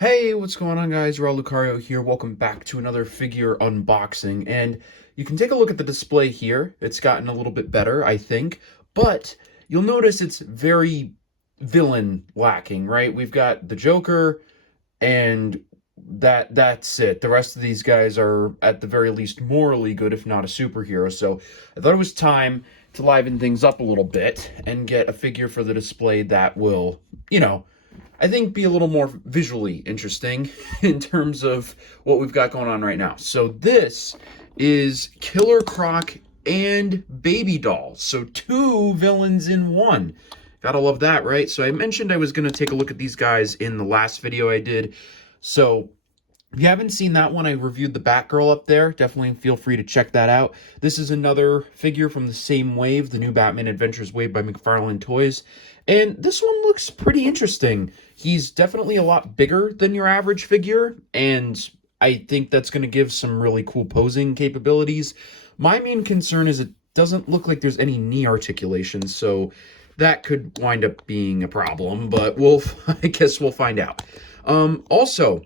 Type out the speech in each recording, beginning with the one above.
Hey, what's going on, guys? Raul Lucario here. Welcome back to another figure unboxing. And you can take a look at the display here. It's gotten a little bit better, I think. But you'll notice it's very villain lacking, right? We've got the Joker, and that's it. The rest of these guys are at the very least morally good, if not a superhero. So I thought it was time to liven things up a little bit and get a figure for the display that will, I think be a little more visually interesting in terms of what we've got going on right now. So this is Killer Croc and Baby Doll. So two villains in one. Gotta love that, right? So I mentioned I was going to take a look at these guys in the last video I did. So if you haven't seen that one, I reviewed the Batgirl up there. Definitely feel free to check that out. This is another figure from the same wave, the new Batman Adventures wave by Mcfarlane Toys. And this one looks pretty interesting. He's definitely a lot bigger than your average figure, and I think that's going to give some really cool posing capabilities. My main concern is it doesn't look like there's any knee articulation, so that could wind up being a problem, but I guess we'll find out. Also,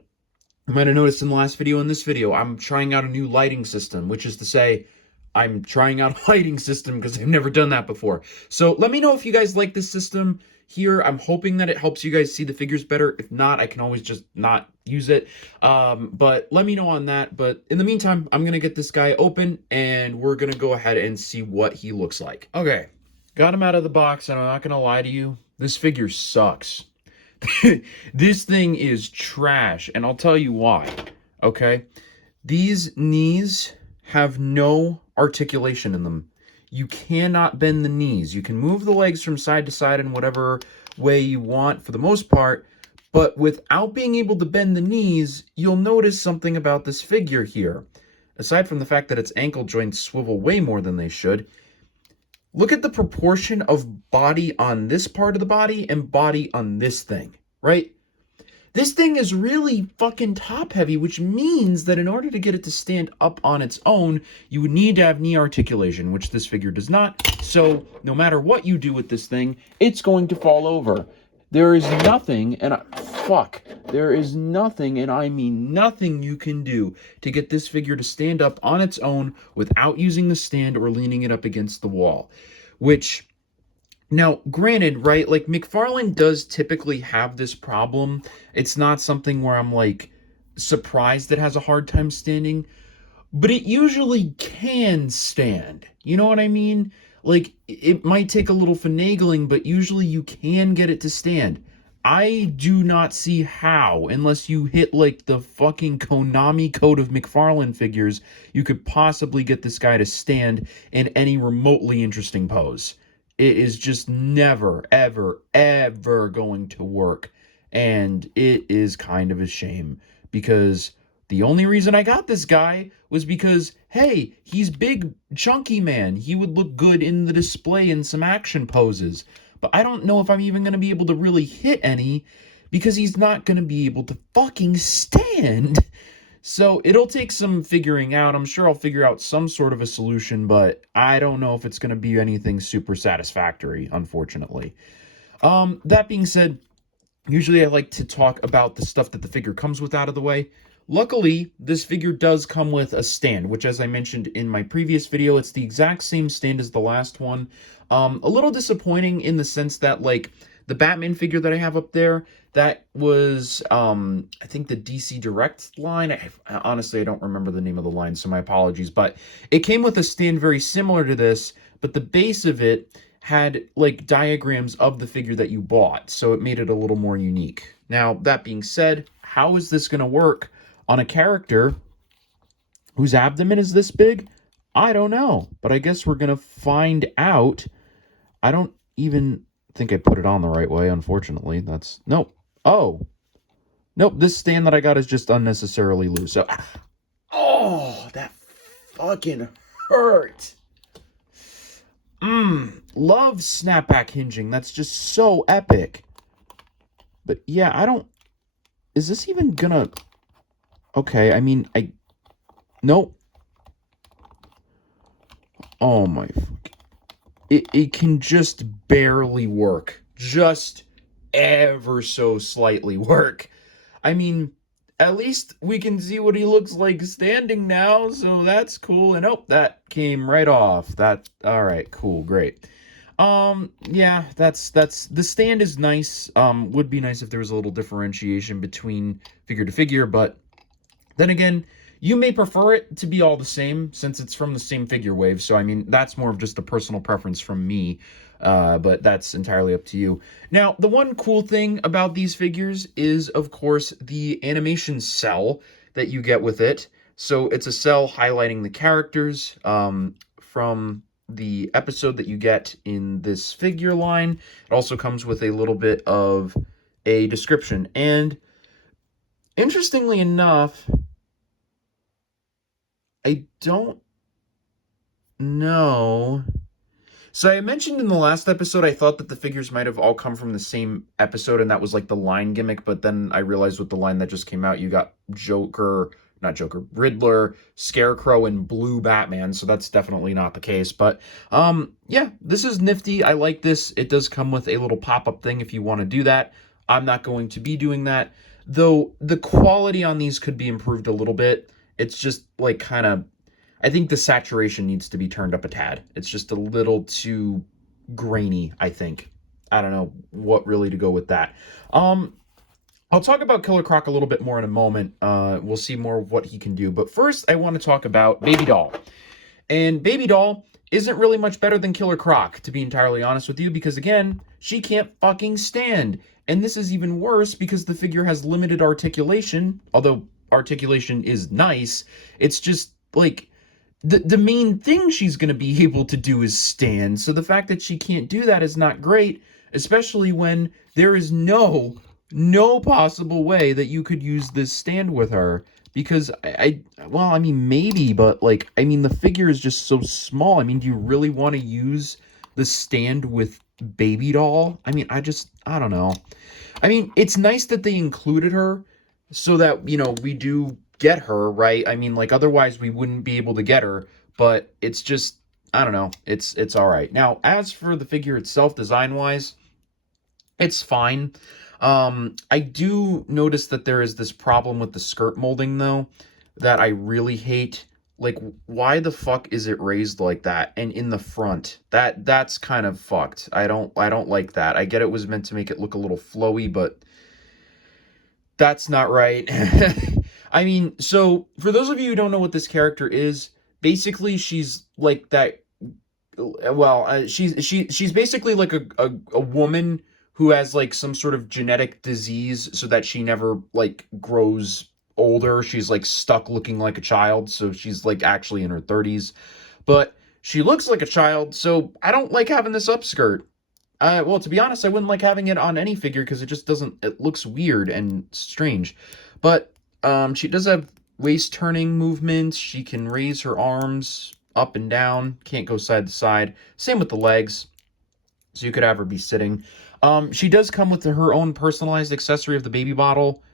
you might have noticed in the last video and this video, I'm trying out a new lighting system, which is to say, I'm trying out a lighting system because I've never done that before. So let me know if you guys like this system here. I'm hoping that it helps you guys see the figures better. If not, I can always just not use it. But let me know on that. But in the meantime, I'm going to get this guy open and we're going to go ahead and see what he looks like. Okay, got him out of the box, and I'm not going to lie to you. This figure sucks. This thing is trash, and I'll tell you why. Okay, these knees have no articulation in them. You cannot bend the knees. You can move the legs from side to side in whatever way you want for the most part, but without being able to bend the knees, you'll notice something about this figure here. Aside from the fact that its ankle joints swivel way more than they should, look at the proportion of body on this part of the body and body on this thing, right? This thing is really fucking top heavy, which means that in order to get it to stand up on its own, you would need to have knee articulation, which this figure does not. So no matter what you do with this thing, it's going to fall over. There is nothing, there is nothing, and I mean nothing you can do to get this figure to stand up on its own without using the stand or leaning it up against the wall. Which, now, granted, right, like, Mcfarlane does typically have this problem. It's not something where I'm, like, surprised it has a hard time standing, but it usually can stand. You know what I mean? Like, it might take a little finagling, but usually you can get it to stand. I do not see how, unless you hit, like, the fucking Konami code of Mcfarlane figures, you could possibly get this guy to stand in any remotely interesting pose. It is just never, ever, ever going to work. And it is kind of a shame, because the only reason I got this guy was because, hey, he's big, chunky man. He would look good in the display in some action poses. But I don't know if I'm even going to be able to really hit any, because he's not going to be able to fucking stand. So it'll take some figuring out. I'm sure I'll figure out some sort of a solution, but I don't know if it's going to be anything super satisfactory, unfortunately. That being said, usually I like to talk about the stuff that the figure comes with out of the way. Luckily, this figure does come with a stand, which, as I mentioned in my previous video, it's the exact same stand as the last one. A little disappointing in the sense that, like, the Batman figure that I have up there, that was, I think, the DC Direct line. Honestly, I don't remember the name of the line, so my apologies. But it came with a stand very similar to this, but the base of it had, like, diagrams of the figure that you bought, so it made it a little more unique. Now, that being said, how is this going to work on a character whose abdomen is this big? I don't know, but I guess we're going to find out. I don't even think I put it on the right way, unfortunately. Nope. Oh. Nope, this stand that I got is just unnecessarily loose. So, oh, that fucking hurt. Love snapback hinging. That's just so epic. But yeah, is this even gonna... Okay, I mean, nope. Oh my it can just barely work. Just ever so slightly work. I mean, at least we can see what he looks like standing now, so that's cool. And oh, that came right off. That all right, cool, great. Yeah, that's the stand is nice. Would be nice if there was a little differentiation between figure to figure, but then again, you may prefer it to be all the same since it's from the same figure wave. So, I mean, that's more of just a personal preference from me, but that's entirely up to you. Now, the one cool thing about these figures is, of course, the animation cell that you get with it. So, it's a cell highlighting the characters from the episode that you get in this figure line. It also comes with a little bit of a description. And interestingly enough, I don't know. So I mentioned in the last episode, I thought that the figures might have all come from the same episode, and that was like the line gimmick. But then I realized with the line that just came out, you got not Joker, Riddler, Scarecrow, and Blue Batman. So that's definitely not the case. But yeah, this is nifty. I like this. It does come with a little pop-up thing if you want to do that. I'm not going to be doing that, though. The quality on these could be improved a little bit. It's just like kind of, I think the saturation needs to be turned up a tad. It's just a little too grainy, I think. I don't know what really to go with that. I'll talk about Killer Croc a little bit more in a moment. We'll see more of what he can do. But first, I want to talk about Baby Doll. And Baby Doll isn't really much better than Killer Croc, to be entirely honest with you, because again, she can't fucking stand. And this is even worse because the figure has limited articulation, although articulation is nice. It's just like the main thing she's going to be able to do is stand. So the fact that she can't do that is not great, especially when there is no possible way that you could use this stand with her. Because well, I mean, maybe, but like, I mean, the figure is just so small. I mean, do you really want to use the stand with Baby Doll? I mean, I don't know. I mean, it's nice that they included her so that, we do get her, right? I mean, like, otherwise we wouldn't be able to get her, but it's just, I don't know. It's all right. Now, as for the figure itself, design-wise, it's fine. I do notice that there is this problem with the skirt molding, though, that I really hate. Like, why the fuck is it raised like that? And in the front, that's kind of fucked. I don't like that. I get it was meant to make it look a little flowy, but that's not right. I mean, so for those of you who don't know what this character is, basically she's like that. Well, she's basically like a woman who has like some sort of genetic disease, so that she never like grows older. She's like stuck looking like a child, so she's like actually in her 30s, but she looks like a child. So I don't like having this upskirt. Well, to be honest, I wouldn't like having it on any figure because it just doesn't. It looks weird and strange. But she does have waist turning movements. She can raise her arms up and down. Can't go side to side. Same with the legs. So you could have her be sitting. She does come with her own personalized accessory of the baby bottle.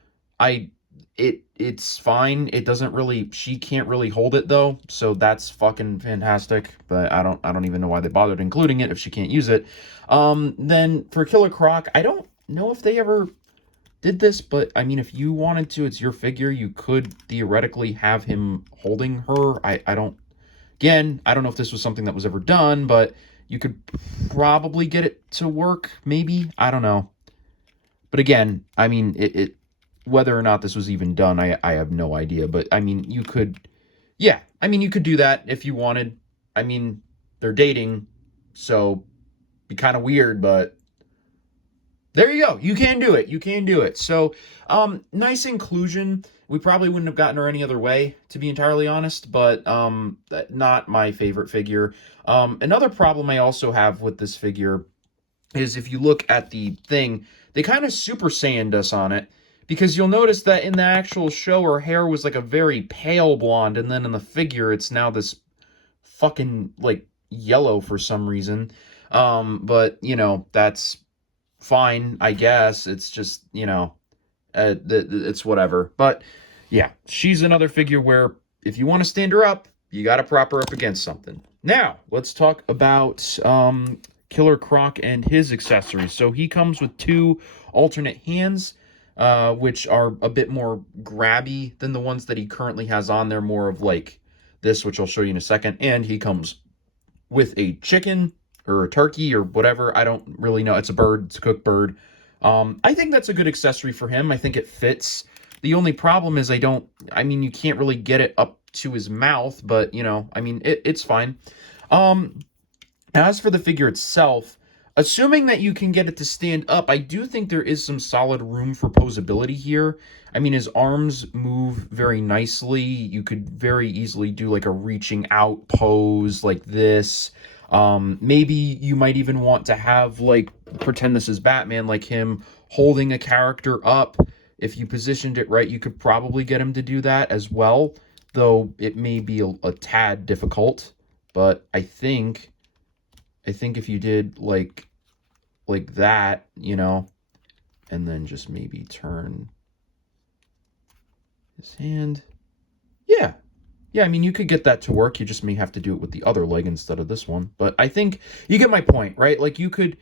It's fine. It doesn't really. She can't really hold it though, so that's fucking fantastic. But I don't even know why they bothered including it if she can't use it. Then for Killer Croc, I don't know if they ever did this, but I mean, if you wanted to, it's your figure. You could theoretically have him holding her. I don't. Again, I don't know if this was something that was ever done, but you could probably get it to work. Maybe, I don't know. But again, I mean, it whether or not this was even done, I have no idea. But I mean, you could, yeah, I mean, you could do that if you wanted. I mean, they're dating, so be kind of weird, but there you go. You can do it. You can do it. So, nice inclusion. We probably wouldn't have gotten her any other way, to be entirely honest, but not my favorite figure. Another problem I also have with this figure is if you look at the thing, they kind of Super Saiyaned us on it, because you'll notice that in the actual show, her hair was like a very pale blonde, and then in the figure, it's now this fucking, like, yellow for some reason. But, that's fine, I guess. It's just, it's whatever. But, yeah, she's another figure where if you want to stand her up, you got to prop her up against something. Now, let's talk about Killer Croc and his accessories. So he comes with 2 alternate hands. which are a bit more grabby than the ones that he currently has on there, more of like this, which I'll show you in a second. And he comes with a chicken or a turkey or whatever. I don't really know. It's a bird. It's a cooked bird. I think that's a good accessory for him. I think it fits. The only problem is I mean, you can't really get it up to his mouth, but, you know, I mean, it's fine. As for the figure itself, assuming that you can get it to stand up, I do think there is some solid room for posability here. I mean, his arms move very nicely. You could very easily do like a reaching out pose like this. Maybe you might even want to have, like, pretend this is Batman, like him holding a character up. If you positioned it right, you could probably get him to do that as well, though it may be a tad difficult. But I think if you did like that, you know, and then just maybe turn his hand. Yeah. Yeah, I mean, you could get that to work. You just may have to do it with the other leg instead of this one. But I think you get my point, right? Like, you could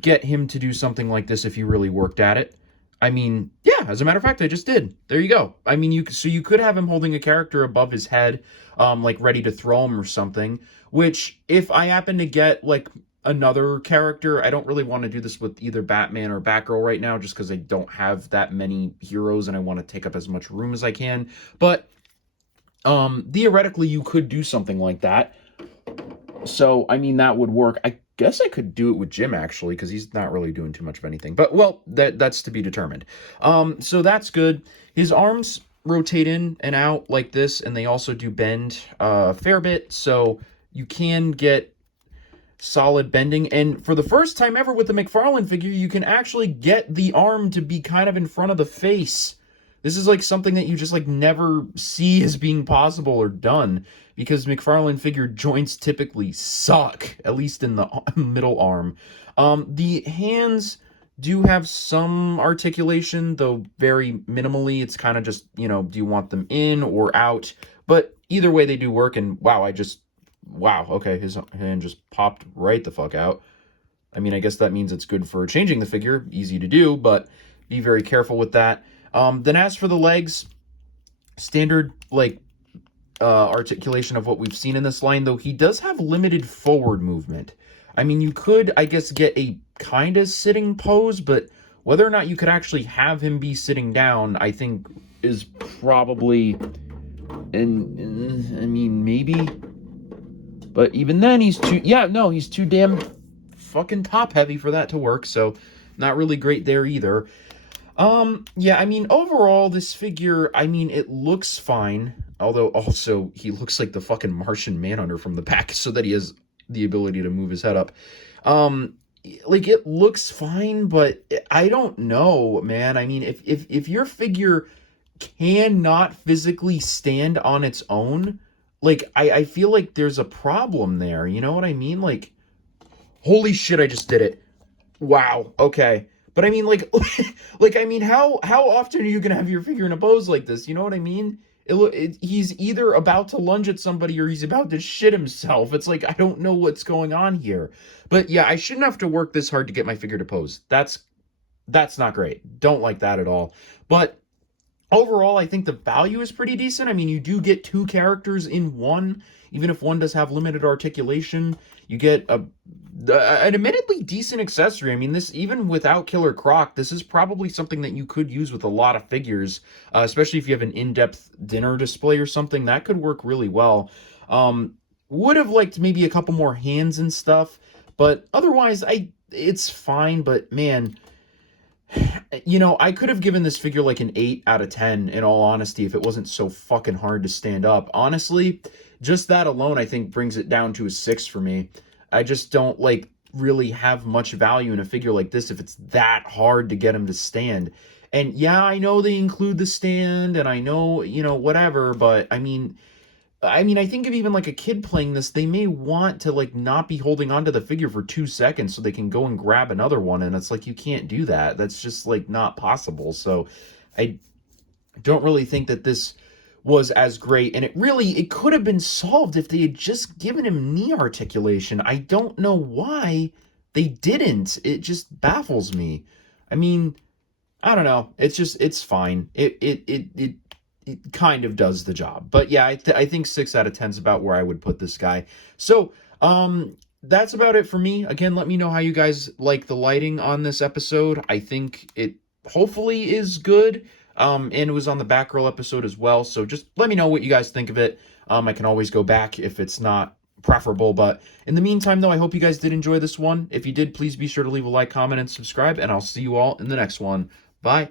get him to do something like this if you really worked at it. I mean, yeah, as a matter of fact, I just did. There you go. I mean, you could have him holding a character above his head, like ready to throw him or something, which if I happen to get like another character, I don't really want to do this with either Batman or Batgirl right now, just because I don't have that many heroes and I want to take up as much room as I can. But theoretically, you could do something like that. So, I mean, that would work. I guess I could do it with Jim, actually, because he's not really doing too much of anything. But, well, that's to be determined. So that's good. His arms rotate in and out like this, and they also do bend a fair bit. So you can get solid bending. And for the first time ever with the Mcfarlane figure, you can actually get the arm to be kind of in front of the face. This is like something that you just like never see as being possible or done, because Mcfarlane figure joints typically suck, at least in the middle arm. The hands do have some articulation, though very minimally. It's kind of just, you know, do you want them in or out? But either way, they do work. And wow, okay, his hand just popped right the fuck out. I mean, I guess that means it's good for changing the figure. Easy to do, but be very careful with that. Then as for the legs, standard, like, articulation of what we've seen in this line, though he does have limited forward movement. I mean, you could, I guess, get a kind of sitting pose, but whether or not you could actually have him be sitting down, I think is probably, and I mean, maybe, but even then he's too damn fucking top heavy for that to work, so not really great there either. Yeah, I mean, overall, this figure, I mean, it looks fine, although also he looks like the fucking Martian Manhunter from the back, so that he has the ability to move his head up. Like, it looks fine, but I don't know, man. I mean, if your figure cannot physically stand on its own, like, I feel like there's a problem there, you know what I mean? Like, holy shit, I just did it. Wow, okay. But I mean, like, I mean, how often are you gonna have your figure in a pose like this? You know what I mean? He's either about to lunge at somebody or he's about to shit himself. It's like, I don't know what's going on here. But yeah, I shouldn't have to work this hard to get my figure to pose. That's not great. Don't like that at all. But overall, I think the value is pretty decent. I mean, you do get two characters in one, even if one does have limited articulation. You get an admittedly decent accessory. I mean, this, even without Killer Croc, this is probably something that you could use with a lot of figures, especially if you have an in-depth dinner display or something. That could work really well. Would have liked maybe a couple more hands and stuff, but otherwise, it's fine. But man, you know, I could have given this figure like an 8 out of 10, in all honesty, if it wasn't so fucking hard to stand up. Honestly, just that alone, I think, brings it down to a 6 for me. I just don't, like, really have much value in a figure like this if it's that hard to get him to stand. And yeah, I know they include the stand, and I know, you know, whatever, but I mean, I think if even like a kid playing this, they may want to like not be holding onto the figure for 2 seconds so they can go and grab another one. And it's like, you can't do that. That's just like not possible. So I don't really think that this was as great. And it could have been solved if they had just given him knee articulation. I don't know why they didn't. It just baffles me. I mean, I don't know. It's fine. It kind of does the job. But yeah, I think 6 out of 10 is about where I would put this guy. So that's about it for me. Again, let me know how you guys like the lighting on this episode. I think it hopefully is good. And it was on the Batgirl episode as well. So just let me know what you guys think of it. I can always go back if it's not preferable. But in the meantime, though, I hope you guys did enjoy this one. If you did, please be sure to leave a like, comment, and subscribe. And I'll see you all in the next one. Bye.